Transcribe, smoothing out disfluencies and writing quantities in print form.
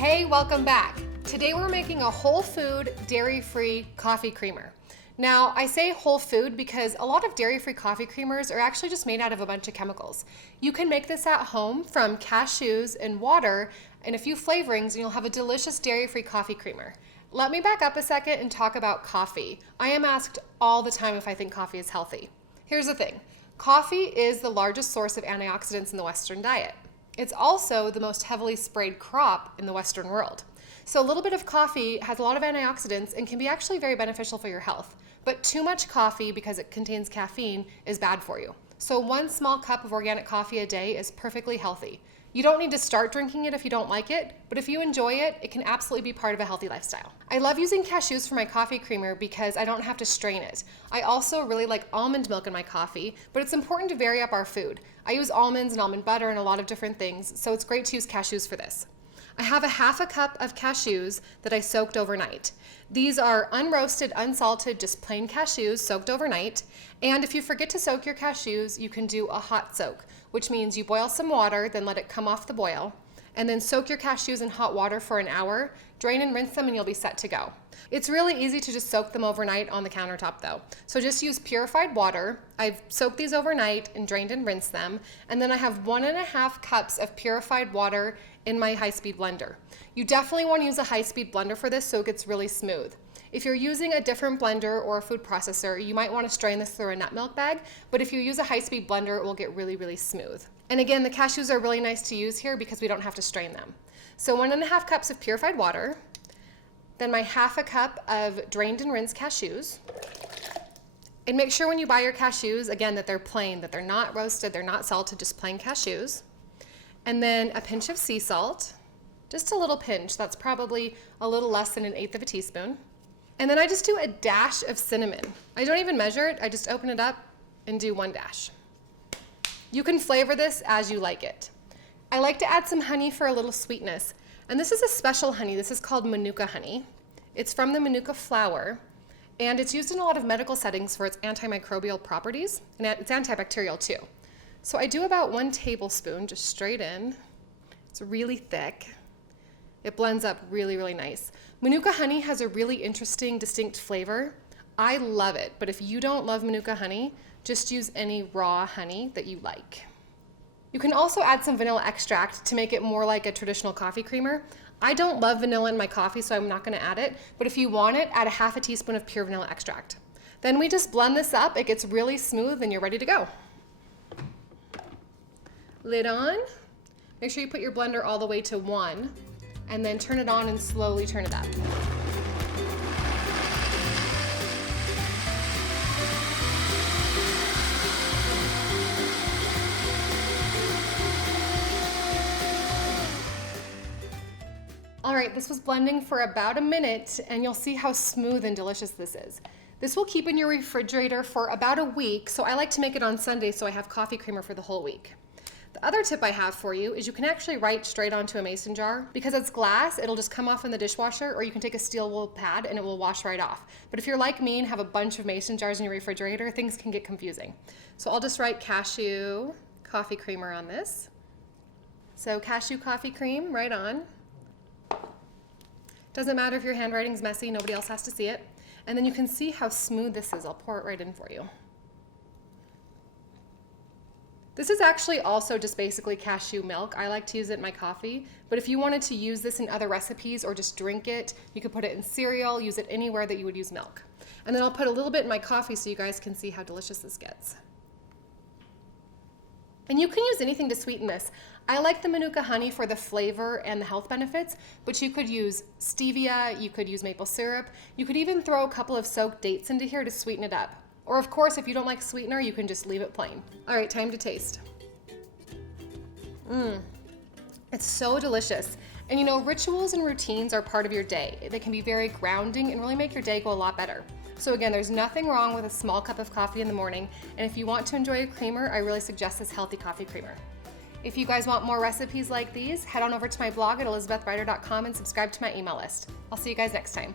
Hey, welcome back. Today we're making a whole food, dairy-free coffee creamer. Now, I say whole food because a lot of dairy-free coffee creamers are actually just made out of a bunch of chemicals. You can make this at home from cashews and water and a few flavorings, and you'll have a delicious dairy-free coffee creamer. Let me back up a second and talk about coffee. I am asked all the time if I think coffee is healthy. Here's the thing. Coffee is the largest source of antioxidants in the Western diet. It's also the most heavily sprayed crop in the Western world. So a little bit of coffee has a lot of antioxidants and can be actually very beneficial for your health. But too much coffee, because it contains caffeine, is bad for you. So 1 small cup of organic coffee a day is perfectly healthy. You don't need to start drinking it if you don't like it, but if you enjoy it, it can absolutely be part of a healthy lifestyle. I love using cashews for my coffee creamer because I don't have to strain it. I also really like almond milk in my coffee, but it's important to vary up our food. I use almonds and almond butter and a lot of different things, so it's great to use cashews for this. I have a half a cup of cashews that I soaked overnight. These are unroasted, unsalted, just plain cashews soaked overnight. And if you forget to soak your cashews, you can do a hot soak, which means you boil some water, then let it come off the boil, and then soak your cashews in hot water for an hour, drain and rinse them, and you'll be set to go. It's really easy to just soak them overnight on the countertop though. So just use purified water. I've soaked these overnight and drained and rinsed them. And then I have 1.5 cups of purified water in my high-speed blender. You definitely want to use a high-speed blender for this so it gets really smooth. If you're using a different blender or a food processor, you might want to strain this through a nut milk bag, but if you use a high-speed blender, it will get really, really smooth. And again, the cashews are really nice to use here because we don't have to strain them. So 1.5 cups of purified water, then my half a cup of drained and rinsed cashews. And make sure when you buy your cashews, again, that they're plain, that they're not roasted, they're not salted, just plain cashews. And then a pinch of sea salt, just a little pinch. That's probably a little less than 1/8 of a teaspoon. And then I just do a dash of cinnamon. I don't even measure it, I just open it up and do 1 dash. You can flavor this as you like it. I like to add some honey for a little sweetness. And this is a special honey. This is called Manuka honey. It's from the Manuka flower, and it's used in a lot of medical settings for its antimicrobial properties, and it's antibacterial too. So I do about 1 tablespoon, just straight in. It's really thick. It blends up really, really nice. Manuka honey has a really interesting, distinct flavor. I love it, but if you don't love Manuka honey, just use any raw honey that you like. You can also add some vanilla extract to make it more like a traditional coffee creamer. I don't love vanilla in my coffee, so I'm not going to add it, but if you want it, add a half a teaspoon of pure vanilla extract. Then we just blend this up, it gets really smooth, and you're ready to go. Lid on. Make sure you put your blender all the way to 1, and then turn it on and slowly turn it up. All right, this was blending for about a minute, and you'll see how smooth and delicious this is. This will keep in your refrigerator for about a week, so I like to make it on Sunday so I have coffee creamer for the whole week. The other tip I have for you is you can actually write straight onto a mason jar. Because it's glass, it'll just come off in the dishwasher, or you can take a steel wool pad and it will wash right off. But if you're like me and have a bunch of mason jars in your refrigerator, things can get confusing. So I'll just write cashew coffee creamer on this. So cashew coffee cream, right on. Doesn't matter if your handwriting's messy, nobody else has to see it. And then you can see how smooth this is. I'll pour it right in for you. This is actually also just basically cashew milk. I like to use it in my coffee, but if you wanted to use this in other recipes or just drink it, you could put it in cereal, use it anywhere that you would use milk. And then I'll put a little bit in my coffee so you guys can see how delicious this gets. And you can use anything to sweeten this. I like the Manuka honey for the flavor and the health benefits, but you could use stevia, you could use maple syrup, you could even throw a couple of soaked dates into here to sweeten it up. Or of course, if you don't like sweetener, you can just leave it plain. All right, time to taste. It's so delicious. And you know, rituals and routines are part of your day. They can be very grounding and really make your day go a lot better. So again, there's nothing wrong with a small cup of coffee in the morning. And if you want to enjoy a creamer, I really suggest this healthy coffee creamer. If you guys want more recipes like these, head on over to my blog at elizabethrider.com and subscribe to my email list. I'll see you guys next time.